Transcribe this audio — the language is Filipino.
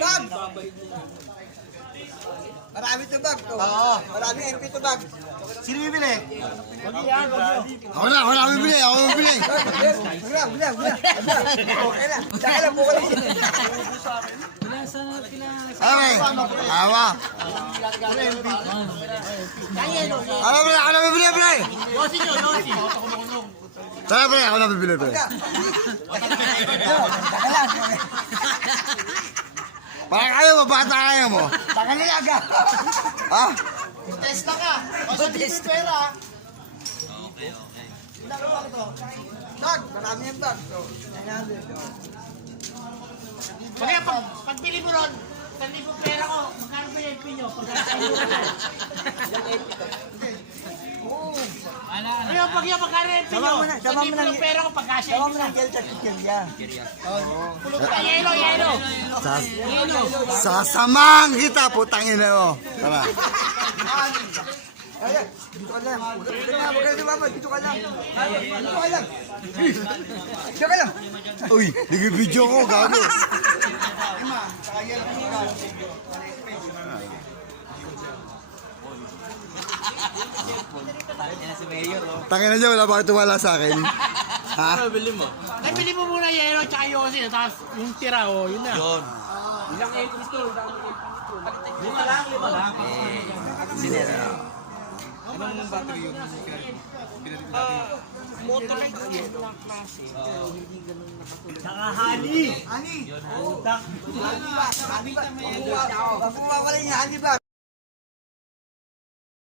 Bag! Marami to bag. Oo. Marami MP to bag. Sino bibili? Ako na bibili. Wala. Okay lang. Saka lang po kayo. Okay. Awa. Ako na bibili, pre. Tara, pre. Ako na bibili, pre. Parang ayaw mo, bata kaya mo. Baka nilaga. Ha? Testa ka. Basta di mo pera. Bag! Marami yung bag. So, 900. Kaya pagbili mo ron, 1,000 pera ko, magkano ba yung pinyo? Kaya pag yung magkano yung pinyo, Sama mo 1,000 pera ko pagkasya. Tawa mo ng gel sa chichirya. Yelo. Sasamang kita, putang ina mo. Tara. Ay, dito ka lang. Huwag ka na mama, dito ka lang. Dito ka lang. Uy, nag-video ko, gago. Tangin na dyan, wala ba kayo tuwala sa akin? Ha? Ay, bili mo muna yelo tsaka yosin, tapos yung tira, yun na. Yun. Ilang entries to? Lima lang. Anong battery yung pinatid natin? Motorite yun lang klase. Hindi ganun nakatulad. Saka honey. Bago mawala niya, hani bag.